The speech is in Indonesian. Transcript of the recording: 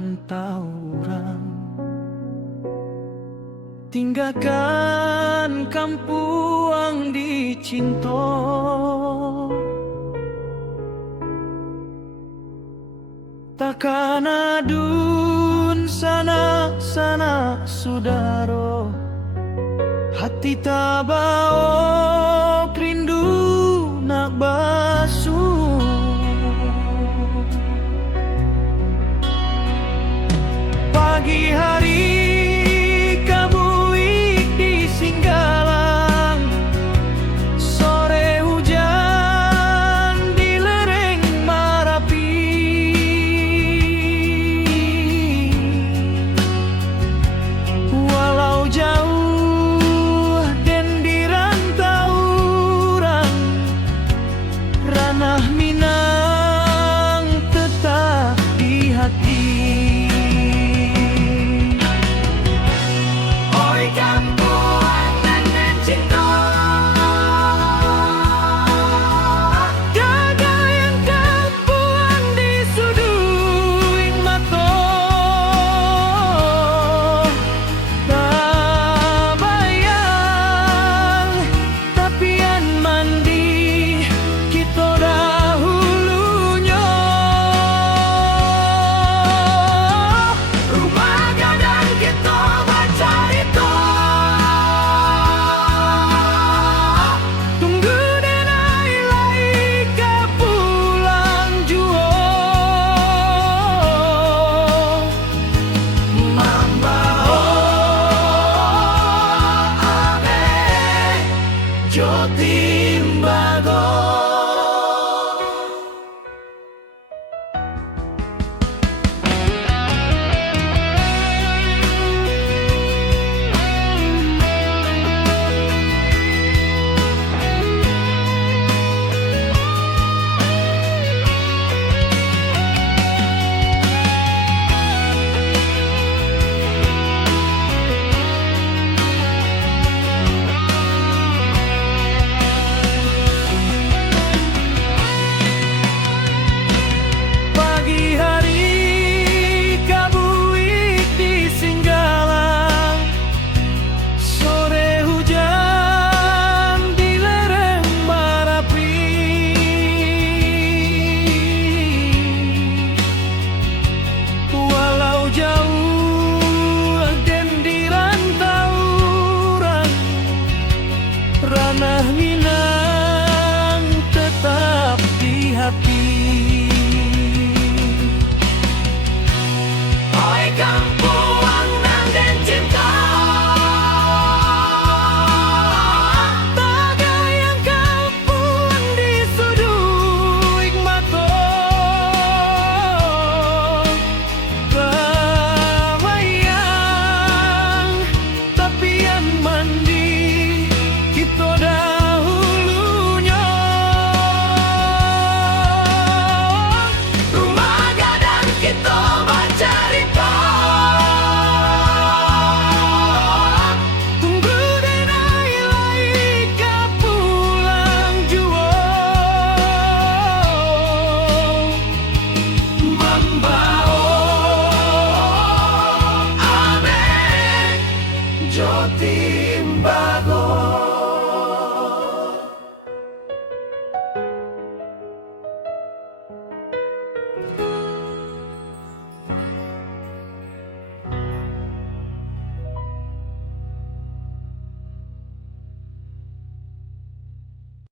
rantauran, tinggalkan kampuang di Cinto. Takkan adun sana sudaro, hati tabao rindu nak basuh. Pagi hari kabuik di Singgalang, sore hujan di lereng Marapi. Walau jauh dan di rantau orang, ranah Minang tetap di hati. Jotimbago. Ranah Minang tetap di hati. Oi kampuang nang den cinta, tagayang kampuang di suduik mato. Kamayang tapian mandi kita dahulunya. Rumah gadang kita bercerita, tunggu denai lai ka pulang jua, membao ame Jotimbago.